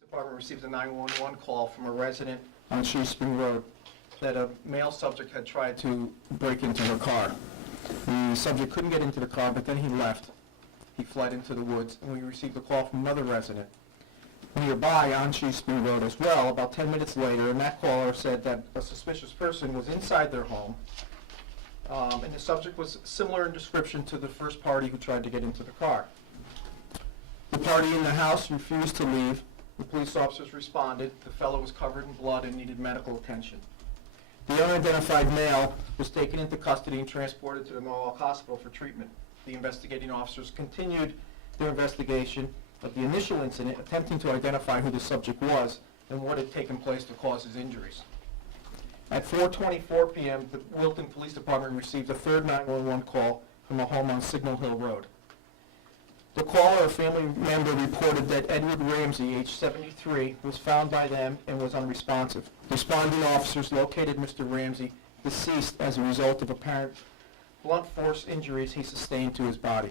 Department received a 911 call from a resident on Shoe Spring Road that a male subject had tried to break into her car. The subject couldn't get into the car, but then he left. He fled into the woods, and we received a call from another resident nearby on Shoe Spring Road as well, about 10 minutes later, and that caller said that a suspicious person was inside their home, and the subject was similar in description to the first party who tried to get into the car. The party in the house refused to leave. The police officers responded. The fellow was covered in blood and needed medical attention. The unidentified male was taken into custody and transported to the Norwalk Hospital for treatment. The investigating officers continued their investigation of the initial incident, attempting to identify who the subject was and what had taken place to cause his injuries. At 4:24 p.m., the Wilton Police Department received a third 911 call from a home on Signal Hill Road. The caller, a family member, reported that Edward Ramsey, age 73, was found by them and was unresponsive. Responding officers located Mr. Ramsey deceased as a result of apparent blunt force injuries he sustained to his body.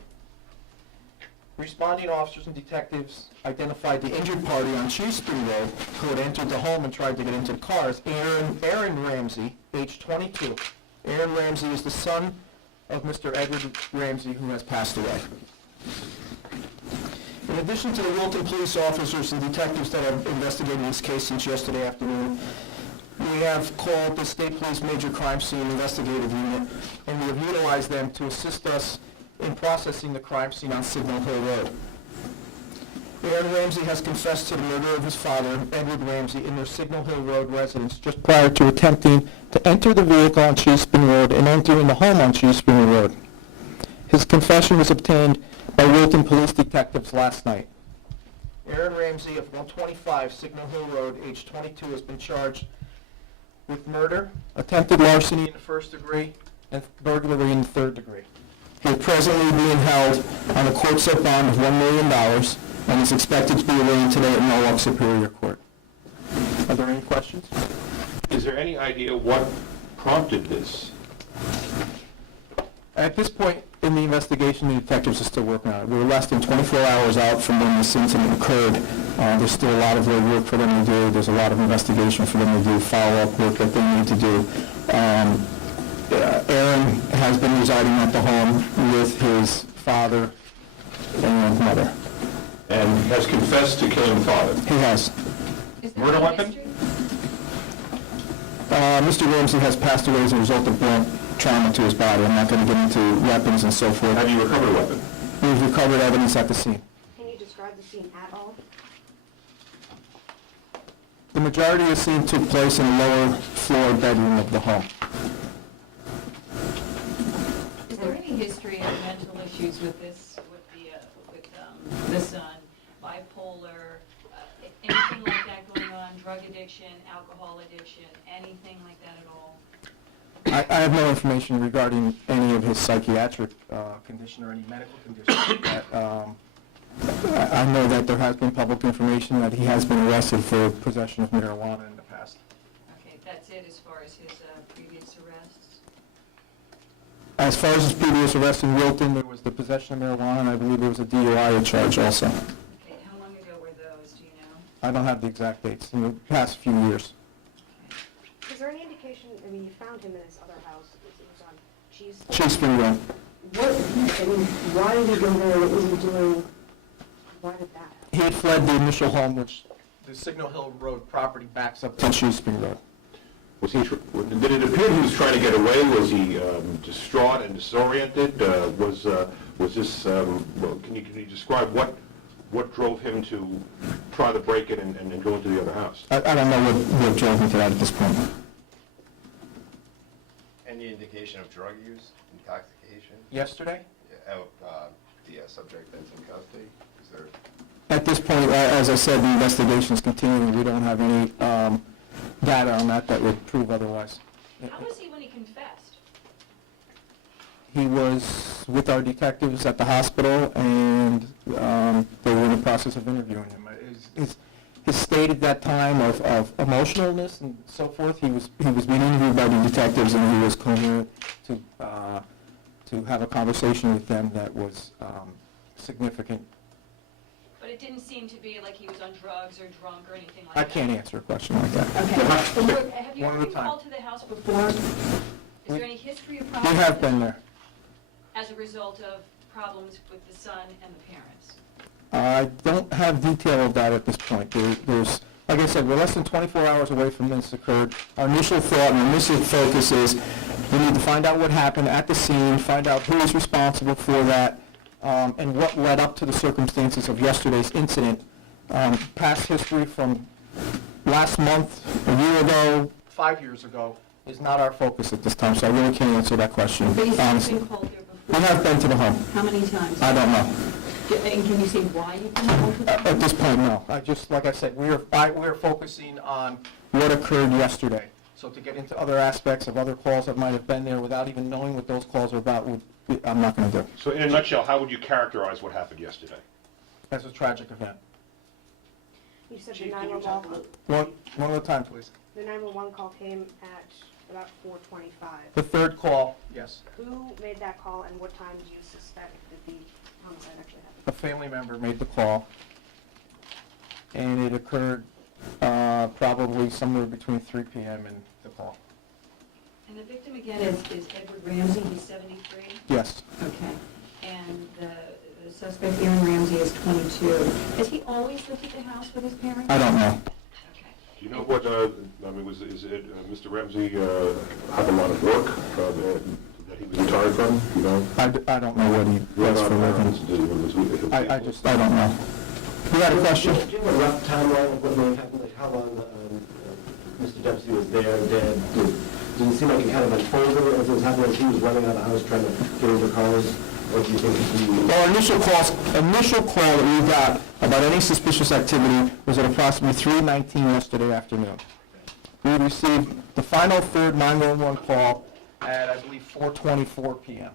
Responding officers and detectives identified the injured party on Shoe Spring Road who had entered the home and tried to get into the car as Aaron Ramsey, age 22. Aaron Ramsey is the son of Mr. Edward Ramsey, who has passed away. In addition to the Wilton police officers and detectives that have investigated this case since yesterday afternoon, we have called the State Police Major Crime Scene Investigative Unit, and we have utilized them to assist us in processing the crime scene on Signal Hill Road. Aaron Ramsey has confessed to the murder of his father, Edward Ramsey, in their Signal Hill Road residence just prior to attempting to enter the vehicle on Shoe Spring Road and entering the home on Shoe Spring Road. His confession was obtained by Wilton Police detectives last night. Aaron Ramsey of 125 Signal Hill Road, age 22, has been charged with murder, attempted larceny in the first degree, and burglary in the third degree. He is presently being held on a court-set bond of $1 million and is expected to be arraigned today at Norwalk Superior Court. Are there any questions? Is there any idea what prompted this? At this point in the investigation, the detectives are still working on it. We're less than 24 hours out from when this incident occurred. There's still a lot of work for them to do. There's a lot of investigation for them to do, follow-up work that they need to do. Aaron has been residing at the home with his father and mother. And has confessed to killing the father? He has. Murder weapon? Mr. Ramsey has passed away as a result of blunt trauma to his body. I'm not going to get into weapons and so forth. Have you recovered a weapon? We've recovered evidence at the scene. Can you describe the scene at all? The majority of the scene took place in the lower floor bedroom of the home. Is there any history of mental issues with this, with the son, bipolar, anything like that going on, drug addiction, alcohol addiction, anything like that at all? I have no information regarding any of his psychiatric condition or any medical condition. I know that there has been public information that he has been arrested for possession of marijuana in the past. Okay, that's it as far as his previous arrests? As far as his previous arrest in Wilton, there was the possession of marijuana, and I believe there was a DUI charge also. Okay, how long ago were those, do you know? I don't have the exact dates, in the past few years. Is there any indication, I mean, you found him in his other house, it was on Cheese? Chase Spring Road. What, I mean, why did he go there, what was he doing, why did that happen? He had fled the initial home, which the Signal Hill Road property backs up to Chase Spring Road. Was he? Did it appear he was trying to get away? Was he distraught and disoriented? Was this? Well, can you describe what drove him to try to break it and go into the other house? I don't know what drove him to that at this point. Any indication of drug use, intoxication? Yesterday? Yeah, the subject that's in custody? Is there? At this point, as I said, the investigation is continuing. We don't have any data on that would prove otherwise. How was he when he confessed? He was with our detectives at the hospital, and they were in the process of interviewing him. His state at that time of emotionalness and so forth, he was being interviewed by the detectives, and he was coherent to to have a conversation with them that was significant. But it didn't seem to be like he was on drugs or drunk or anything like I that. can't answer a question like that. Okay. Have you One ever at a been time. called to the house before? Is We- there any history of We problems? have been there. As a result of problems with the son and the parents? I don't have detail of that at this point. There's, like I said, we're less than 24 hours away from this occurred. Our initial thought and initial focus is we need to find out what happened at the scene, find out who is responsible for that, and what led up to the circumstances of yesterday's incident. Past history from last month, a year ago, 5 years ago, is not our focus at this time, so I really can't answer that question. But you've honestly. been called there We before? have been to the home. How many times? I don't know. And can you say why you've been called to the home? At this point, no. I just, like I said, we're focusing on what occurred yesterday. So to get into other aspects of other calls that might have been there without even knowing what those calls are about, I'm not going to do. So in a nutshell, how would you characterize what happened yesterday? That's a tragic event. You said the 911, One at a time, please. the 911 call came at about 4:25. The third call, yes. Who made that call and what time do you suspect that the homicide actually happened? A family member made the call, and it occurred probably somewhere between 3 p.m. and the call. And the victim again is Edward Ramsey, he's 73? Yes. Okay. And the suspect, Aaron Ramsey, is 22. Has he always lived at the house with his parents? I don't know. Okay. Do you know what, I mean, is it, Mr. Ramsey have a lot of work that he was retired from, you know? I don't know what he does for a living. I don't know. You had a question? Do you have a rough timeline of what may have happened, like how long Mr. Dempsey was there, dead? Did it seem like it kind of unfolded as it was happening, as he was running out of the house trying to get into cars? Or do you think he... Our initial call that we got about any suspicious activity was at approximately 3:19 yesterday afternoon. We received the final third 911 call at, I believe, 4:24 p.m.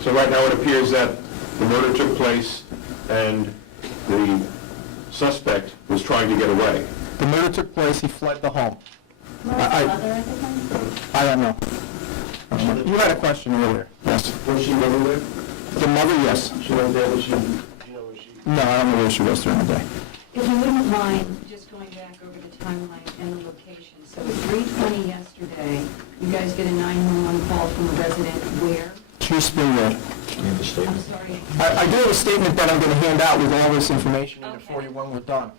So right now it appears that the murder took place and the suspect was trying to get away. The murder took place, he fled the home. I don't know. You had a question earlier. Yes. Was she living there? The mother, yes. She was there, but she... Do you know where she... No, I don't know where she was during the day. If you wouldn't mind just going back over the timeline and the location. So at 3:20 yesterday, you guys get a 911 call from a resident where? True Spring Road. I'm sorry. I do have a statement that I'm going to hand out with all this information in it Okay. for you when we're done.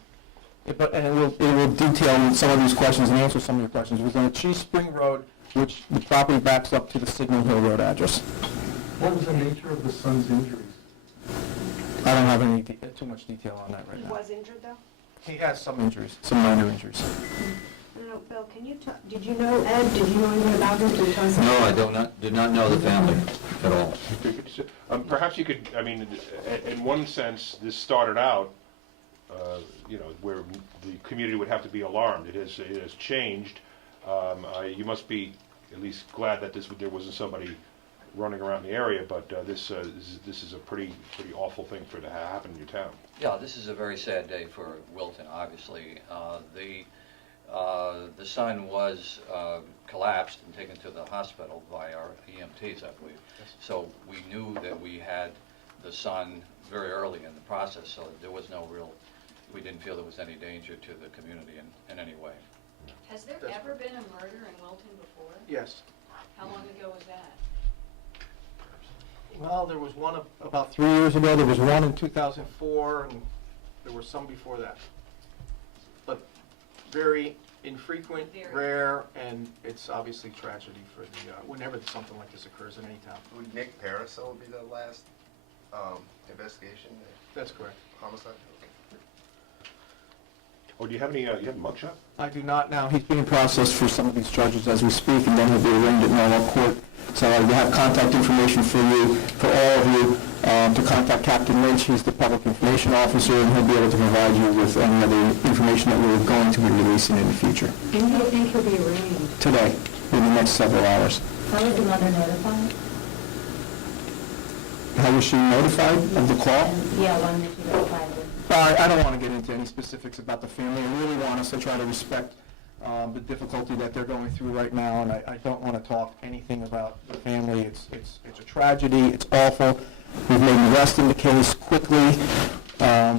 And it will detail some of these questions and answer some of your questions. It was on Tree Spring Road, which the property backs up to the Signal Hill Road address. What was the nature of the son's injuries? I don't have any too much detail on that right He now. was injured though? He has some injuries, some minor injuries. No, Bill, can you did you know Ed? Did you know anything about him? Did you tell us No, I did not know the family at all. Perhaps you could, I mean, in one sense, this started out, you know, where the community would have to be alarmed. It has changed. You must be at least glad that there wasn't somebody running around the area, but this is a pretty awful thing for it to happen in your town. Yeah, this is a very sad day for Wilton, obviously. The son was collapsed and taken to the hospital by our EMTs, I believe. So we knew that we had the son very early in the process, so there was no real, we didn't feel there was any danger to the community in any way. Has there ever been a murder in Wilton before? Yes. How long ago was that? Well, there was one about 3 years ago, there was one in 2004, and there were some before that. But very infrequent, Very. rare, and it's obviously tragedy for whenever something like this occurs in any town. Would Nick Parasol be the last investigation, That's correct. homicide? Oh, do you have any, you have a mugshot? I do not now. He's being processed for some of these charges as we speak, and then he'll be arraigned at normal court. So I will have contact information for you, for all of you, to contact Captain Lynch. He's the public information officer, and he'll be able to provide you with any other information that we're going to be releasing in the future. When do you think he'll be arraigned? Today, in the next several hours. How was the mother notified? How was she notified of the call? Yeah, when did she notify them? I don't want to get into any specifics about the family. I really want us to try to respect the difficulty that they're going through right now, and I don't want to talk anything about the family. It's a tragedy, it's awful. We've made an arrest in the case quickly.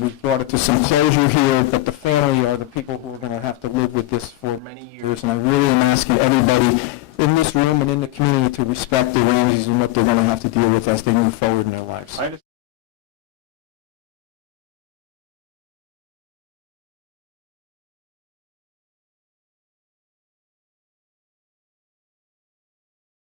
We've brought it to some closure here, but the family are the people who are going to have to live with this for many years, and I really am asking everybody in this room and in the community to respect the Ramseys and what they're going to have to deal with as they move forward in their lives.